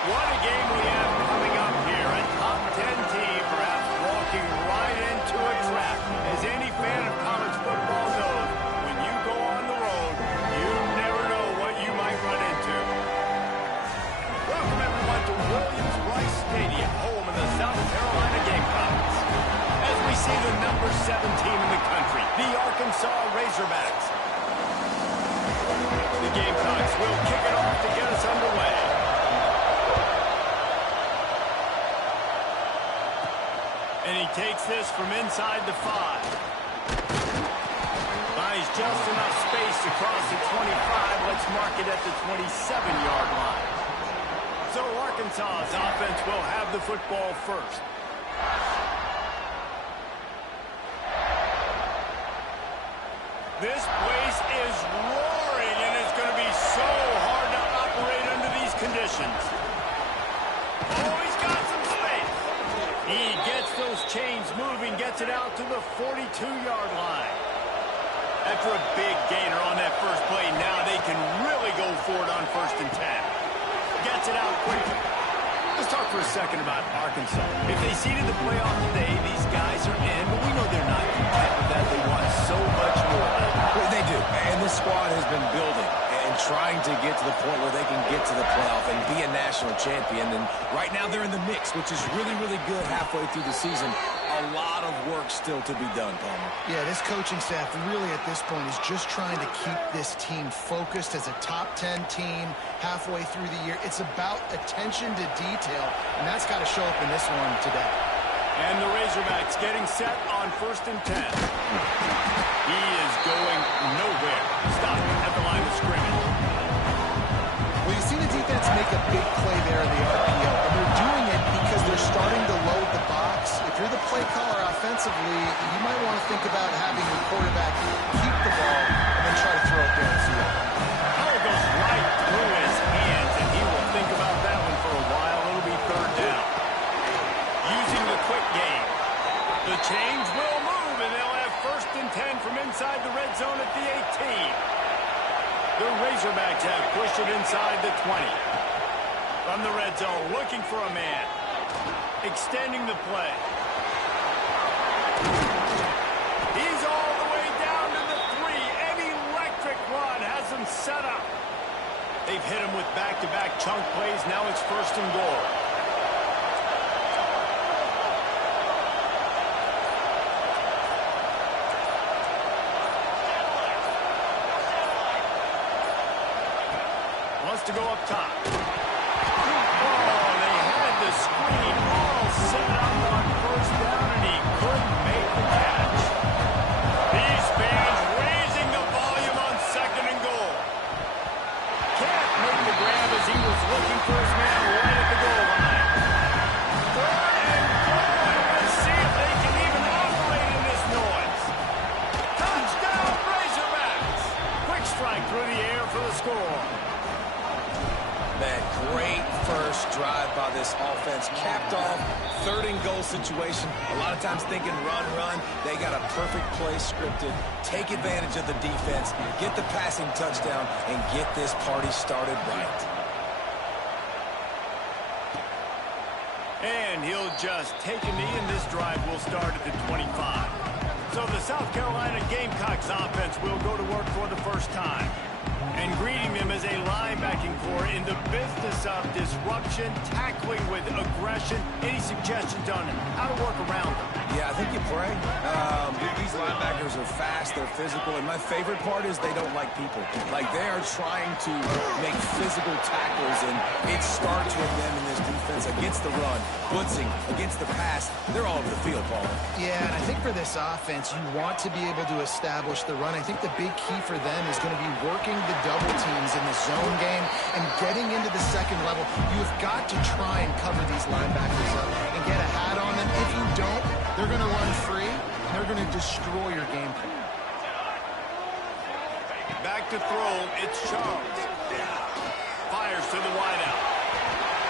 What a game we have coming up here. A top 10 team perhaps walking right into a trap. As any fan of college football knows, when you go on the road, you never know what you might run into. Welcome everyone to Williams-Brice Stadium, home of the South Carolina Gamecocks. As we see the number 7 team in the country, the Arkansas Razorbacks. The Gamecocks will kick it off to get us underway. And he takes this from inside the 5. Buys just enough space across the 25. Let's mark it at the 27-yard line. So Arkansas's offense will have the football first. This place is roaring, and it's going to be so hard to operate under these conditions. Oh, he's got some space. He gets those chains moving, gets it out to the 42-yard line. After a big gainer on that first play, now they can really go for it on 1st and 10. Gets it out quickly. Let's talk for a second about Arkansas. If they seeded the playoff today, these guys are in, but we know they're not content with that. They want so much more. Well, they do, and this squad has been building and trying to get to the point where they can get to the playoff and be a national champion. And right now they're in the mix, which is really, really good halfway through the season. A lot of work still to be done, Palmer. Yeah, this coaching staff really at this point is just trying to keep this team focused as a top 10 team halfway through the year. It's about attention to detail, and that's got to show up in this one today. And the Razorbacks getting set on 1st and 10. He is going nowhere. Stop at the line of scrimmage. Well, you see the defense make a big play there in the RPO, and they're doing it because they're starting to load the box. If you're the play caller offensively, you might want to think about having your quarterback keep the ball and then try to throw it downfield. Ball goes right through his hands, and he will think about that one for a while. It'll be 3rd down. Using the quick game. The chains will move, and they'll have 1st and 10 from inside the red zone at the 18. The Razorbacks have pushed it inside the 20. From the red zone, looking for a man. Extending the play. He's all the way down to the 3. An electric run has him set up. They've hit him with back-to-back chunk plays. Now it's 1st and goal. Wants to go up top. Oh, they had the screen all set up on 1st down, and he couldn't make the catch. These fans raising the volume on 2nd and goal. Can't make the grab as he was looking for his man right at the goal line. 3rd and goal. Let's see if they can even operate in this noise. Touchdown, Razorbacks. Quick strike through the air for the score. That great first drive by this offense capped off 3rd and goal situation. A lot of times thinking run. They got a perfect play scripted. Take advantage of the defense, get the passing touchdown, and get this party started right. And he'll just take a knee, and this drive will start at the 25. So the South Carolina Gamecocks offense will go to work for the first time. And greeting them as a linebacking core in the business of disruption, tackling with aggression. Any suggestions on how to work around them? Yeah, I think you pray. These linebackers are fast, they're physical, and my favorite part is they don't like people. Like, they are trying to make physical tackles, and it starts with them in this defense against the run, blitzing, against the pass. They're all over the field, Paul. Yeah, and I think for this offense, you want to be able to establish the run. I think the big key for them is going to be working the double teams in the zone game and getting into the 2nd level. You've got to try and cover these linebackers up and get a hat on them. If you don't, they're going to run free, and they're going to destroy your game plan. Back to throw, it's Charles. Fires to the wideout.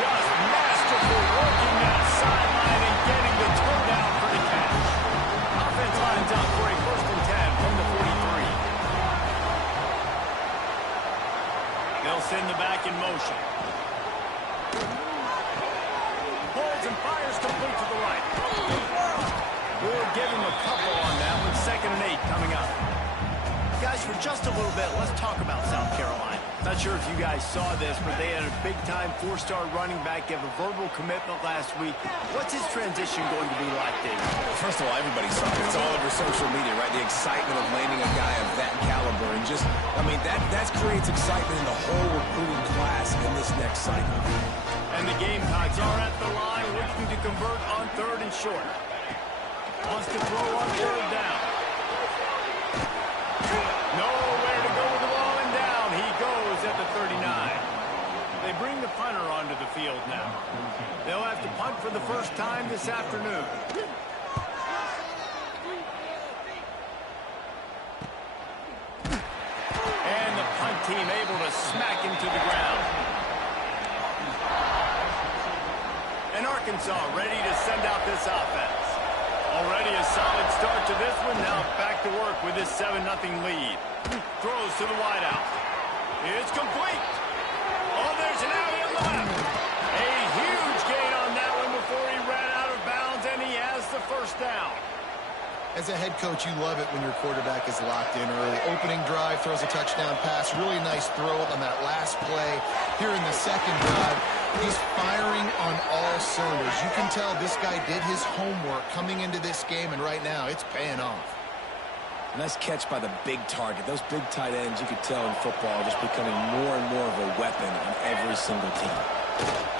Just masterful working that sideline and getting the toe down for the catch. Offense lines up for a 1st and 10 from the 43. They'll send the back in motion. give him a couple on that one. 2nd and 8 coming up. Guys, for just a little bit, let's talk about South Carolina. Not sure if you guys saw this, but they had a big-time 4-star running back give a verbal commitment last week. What's his transition going to be like, David? First of all, everybody saw it. It's all over social media, right? The excitement of landing a guy of that caliber. And just, I mean, that creates excitement in the whole recruiting class in this next cycle. And the Gamecocks are at the line looking to convert on 3rd and short. Wants to throw on 3rd down. Nowhere to go with the ball and down. He goes at the 39. They bring the punter onto the field now. They'll have to punt for the first time this afternoon. And the punt team able to smack him to the ground. And Arkansas ready to send out this offense. Already a solid start to this one. Now back to work with this 7-0 lead. Throws to the wideout. It's complete. Oh, there's an alley on the left. A huge gain on that one before he ran out of bounds, and he has the first down. As a head coach, you love it when your quarterback is locked in early. Opening drive, throws a touchdown pass. Really nice throw on that last play. Here in the second drive, he's firing on all cylinders. You can tell this guy did his homework coming into this game, and right now it's paying off. Nice catch by the big target. Those big tight ends, you could tell in football, are just becoming more and more of a weapon on every single team.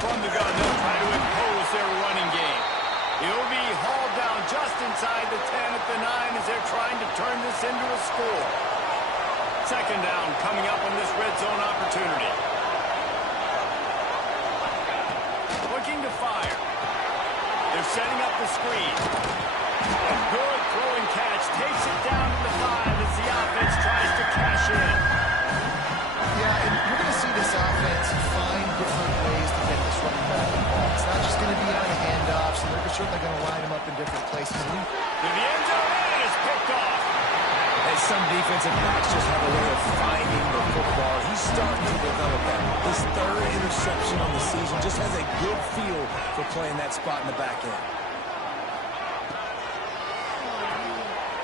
From the gun, they'll try to impose their running game. He'll be hauled down just inside the 10 at the 9 as they're trying to turn this into a score. 2nd down coming up on this red zone opportunity. Looking to fire. They're setting up the screen. A good throwing catch takes it down to the 5 as the offense tries to cash in. Yeah, and we're going to see this offense find different ways to get this running back involved. It's not just going to be on handoffs, and they're certainly going to line him up in different places. To the end zone, and it is picked off. And some defensive backs just have a way of finding the football. He's starting to develop that. His 3rd interception on the season just has a good feel for playing that spot in the back end.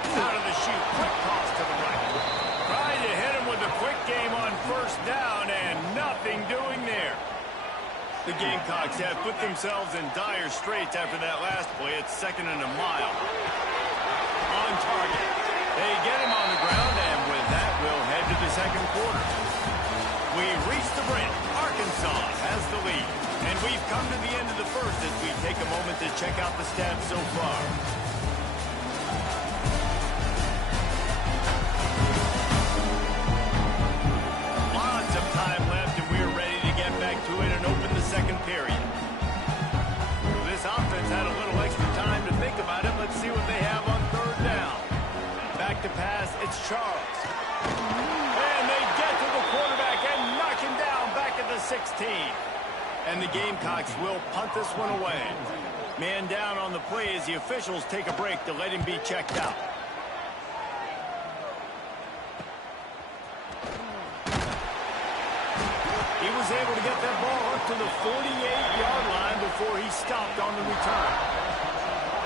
Out of the chute, quick toss to the right. Trying to hit him with a quick game on 1st down, and nothing doing there. The Gamecocks have put themselves in dire straits after that last play. It's 2nd and a mile. On target. They get him on the ground, and with that, we'll head to the 2nd quarter. We've reached the brink. Arkansas has the lead. And we've come to the end of the 1st as we take a moment to check out the stats so far. Lots of time left, and we're ready to get back to it and open the 2nd period. This offense had a little extra time to think about it. Let's see what they have on 3rd down. Back to pass, it's Charles. And they get to the quarterback and knock him down back at the 16. And the Gamecocks will punt this one away. Man down on the play as the officials take a break to let him be checked out. He was able to get that ball up to the 48-yard line before he stopped on the return.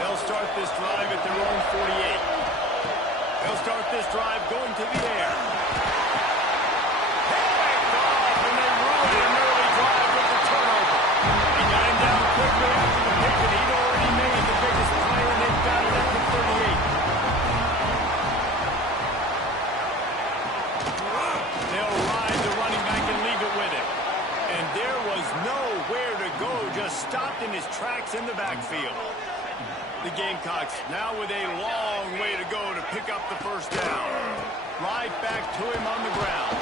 They'll start this drive at their own 48. They'll start this drive going to the air. Picked off, and they ruin an early drive with the turnover. They got him down quickly after the pick, and he'd already made the biggest play, and they've got it at the 38. They'll ride the running back and leave it with him. And there was nowhere to go, just stopped in his tracks in the backfield. The Gamecocks now with a long way to go to pick up the 1st down. Right back to him on the ground.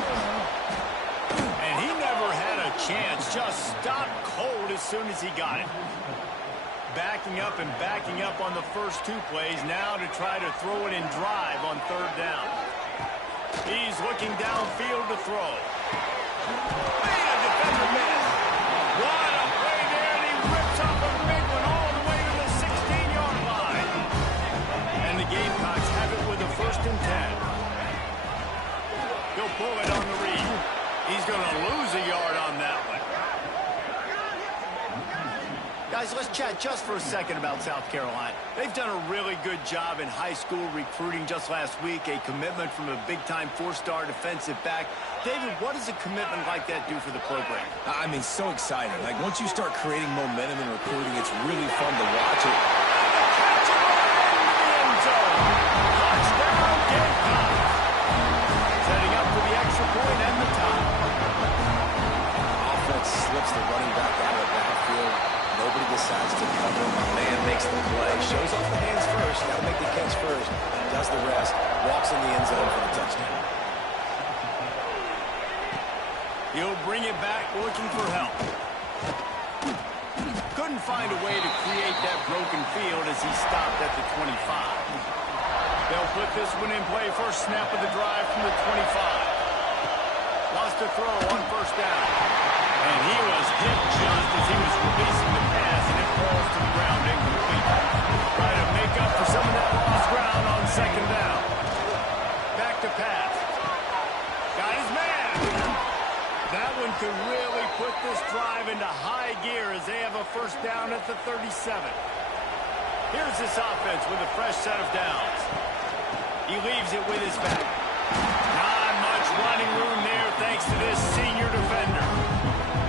And he never had a chance, just stopped cold as soon as he got it. Backing up and backing up on the first 2 plays, now to try to throw it in drive on 3rd down. He's looking downfield to throw. Man, a defender missed. What a play there, and he rips off a big one all the way to the 16-yard line. And the Gamecocks have it with a 1st and 10. He'll pull it on the read. He's going to lose a yard on that one. Guys, let's chat just for a second about South Carolina. They've done a really good job in high school recruiting just last week, a commitment from a big-time four-star defensive back. David, what does a commitment like that do for the program? I mean, so exciting. Like, once you start creating momentum in recruiting, it's really fun to watch it. Catch it right into the end zone. Touchdown, Gamecocks. Setting up for the extra point and the tie. Offense slips the running back out of the backfield. Nobody decides to cover. My man makes the play. Shows off the hands first. Got to make the catch first. Does the rest. Walks in the end zone for the touchdown. He'll bring it back looking for help. Couldn't find a way to create that broken field as he stopped at the 25. They'll put this one in play. First snap of the drive from the 25. Lost a throw on first down. And he was hit just as he was releasing the pass, and it falls to the ground incomplete. Try to make up for some of that lost ground on second down. Back to pass. Got his man. That one could really put this drive into high gear as they have a first down at the 37. Here's this offense with a fresh set of downs. He leaves it with his back. Not much running room there thanks to this senior defender.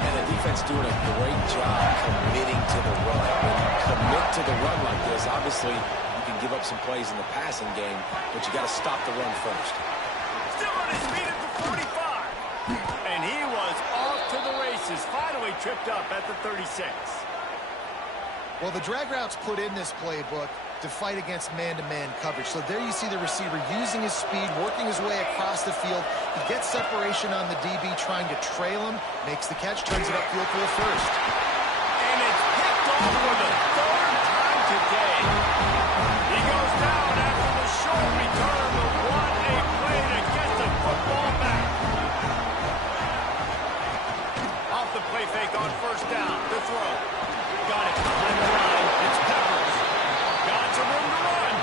And the defense doing a great job committing to the run. When you commit to the run like this, obviously you can give up some plays in the passing game, but you got to stop the run first. Still on his feet at the 45. And he was off to the races, finally tripped up at the 36. Well, the drag routes put in this playbook to fight against man-to-man coverage. So there you see the receiver using his speed, working his way across the field. He gets separation on the DB, trying to trail him, makes the catch, turns it upfield for the first. And it's picked off for the third time today. He goes down after the short return, but what a play to get the football back. Off the play fake on first down, the throw. Got it behind the line. It's Peppers. Got some room to run.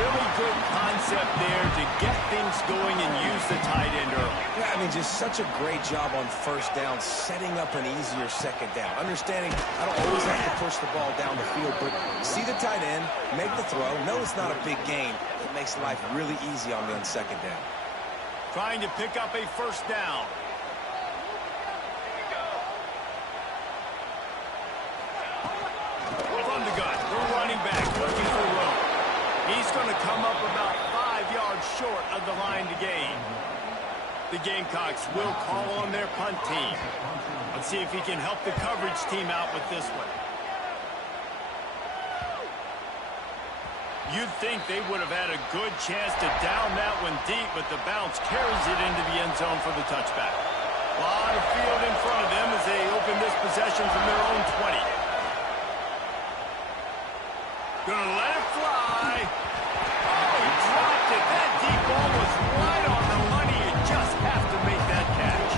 Really good concept there to get things going and use the tight end early. Yeah, I mean, just such a great job on first down, setting up an easier second down. Understanding I don't always have to push the ball down the field, but see the tight end, make the throw. No, it's not a big gain. It makes life really easy on me on second down. Trying to pick up a first down. From the gun, the running back looking for room. He's going to come up about 5 yards short of the line to gain. The Gamecocks will call on their punt team. Let's see if he can help the coverage team out with this one. You'd think they would have had a good chance to down that one deep, but the bounce carries it into the end zone for the touchback. A lot of field in front of them as they open this possession from their own 20. Gonna let it fly. Oh, he dropped it. That deep ball was right on the money. You just have to make that catch.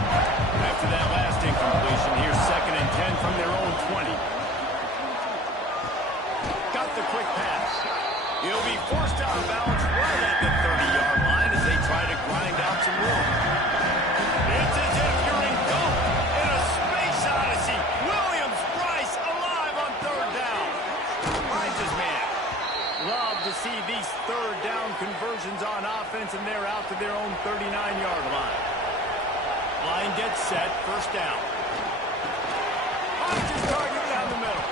After that last incompletion, here's 2nd and 10 from their own 20. Got the quick pass. He'll be forced out of bounds right at the 30-yard line as they try to grind out some room. It's as if you're engulfed in a space odyssey. Williams-Brice alive on third down. Finds his man. Love to see these third down conversions on offense, and they're out to their own 39-yard line. Line gets set, first down. Finds his target down the middle.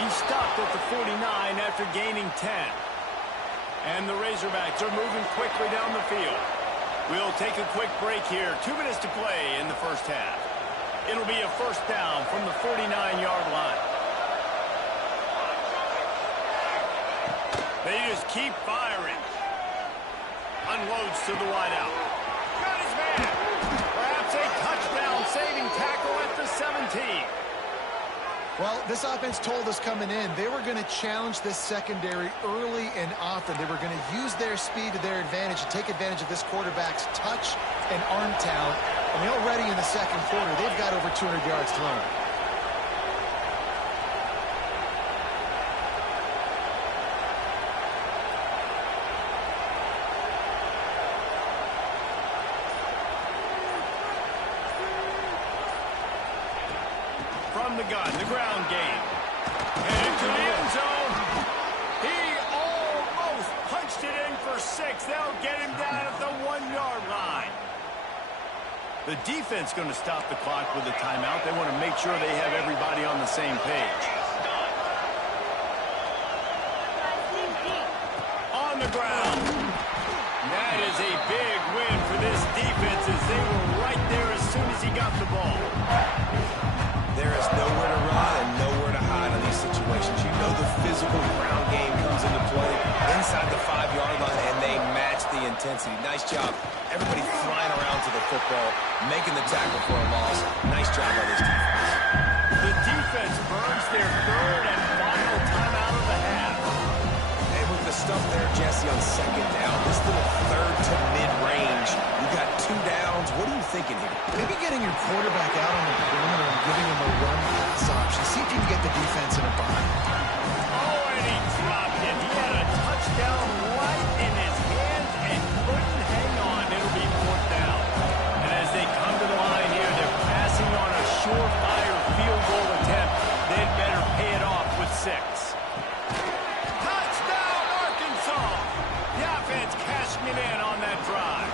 He stopped at the 49 after gaining 10. And the Razorbacks are moving quickly down the field. We'll take a quick break here. 2 minutes to play in the first half. It'll be a first down from the 49-yard line. They just keep firing. Unloads to the wideout. Got his man. Perhaps a touchdown-saving tackle at the 17. Well, this offense told us coming in they were going to challenge this secondary early and often. They were going to use their speed to their advantage and take advantage of this quarterback's touch and arm talent. And already in the second quarter, they've got over 200 yards thrown. From the gun, the ground game. Into the end zone. He almost punched it in for 6. They'll get him down at the 1-yard line. The defense going to stop the clock with a timeout. They want to make sure they have everybody on the same page. On the ground. That is a big win for this defense as they were right there as soon as he got the ball. There is nowhere to run and nowhere to hide in these situations. You know the physical ground game comes into play inside the 5-yard line, and they match the intensity. Nice job. Everybody flying around to the football, making the tackle for a loss. Nice job by this defense. The defense burns their 3rd and final timeout of the half. And with the stuff there, Jesse, on 2nd down, this little 3rd to mid-range, you got 2 downs. What are you thinking here? Maybe getting your quarterback out on the perimeter and giving him a run-pass option. See if you can get the defense in a bind. Oh, and he dropped it. He had a touchdown right in his hands and couldn't hang on. It'll be 4th down. And as they come to the line here, they're passing on a surefire field goal attempt. They'd better pay it off with 6. Touchdown, Arkansas! The offense cashing it in on that drive.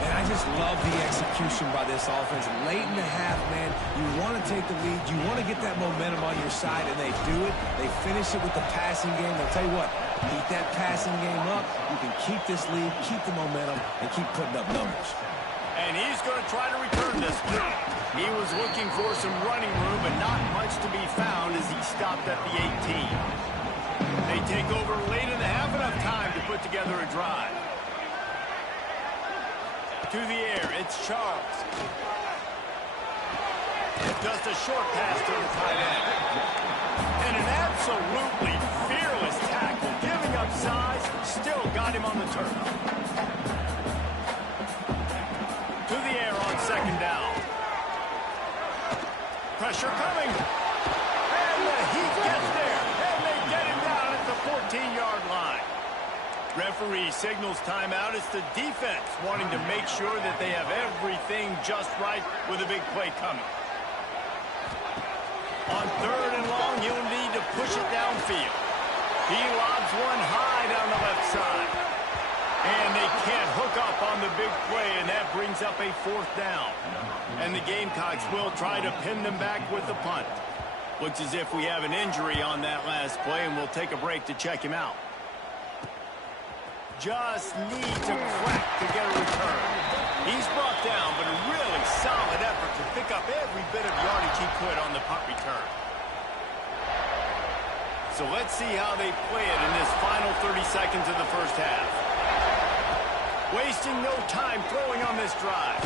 And I just love the execution by this offense. Late in the half, man, you want to take the lead. You want to get that momentum on your side, and they do it. They finish it with the passing game. I'll tell you what, keep that passing game up. You can keep this lead, keep the momentum, and keep putting up numbers. And he's going to try to return this one. He was looking for some running room, but not much to be found as he stopped at the 18. They take over late in the half, enough time to put together a drive. To the air, it's Charles. Just a short pass to the tight end. And an absolutely fearless tackle, giving up size, still got him on the turf. To the air on 2nd down. Pressure coming. And the Heat gets there. And they get him down at the 14-yard line. Referee signals timeout. It's the defense wanting to make sure that they have everything just right with a big play coming. On 3rd and long, he'll need to push it downfield. He lobs one high down the left side. And they can't hook up on the big play, and that brings up a 4th down. And the Gamecocks will try to pin them back with the punt. Looks as if we have an injury on that last play, and we'll take a break to check him out. Just need to crack to get a return. He's brought down, but a really solid effort to pick up every bit of yardage he could on the punt return. So let's see how they play it in this final 30 seconds of the first half. Wasting no time throwing on this drive.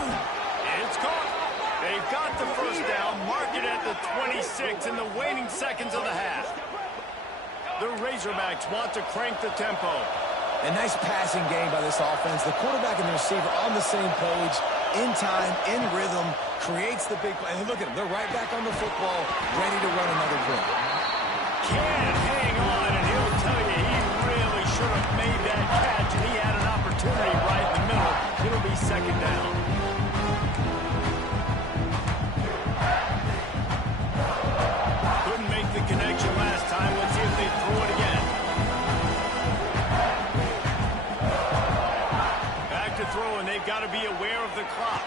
It's caught. They've got the first down, mark it at the 26 in the waning seconds of the half. The Razorbacks want to crank the tempo. A nice passing game by this offense. The quarterback and the receiver on the same page, in time, in rhythm, creates the big play. And look at them. They're right back on the football, ready to run another play. Can't hang on, and he'll tell you he really should have made that catch, and he had an opportunity right in the middle. It'll be 2nd down. Couldn't make the connection last time. Let's see if they throw it again. Back to throw, and they've got to be aware of the clock.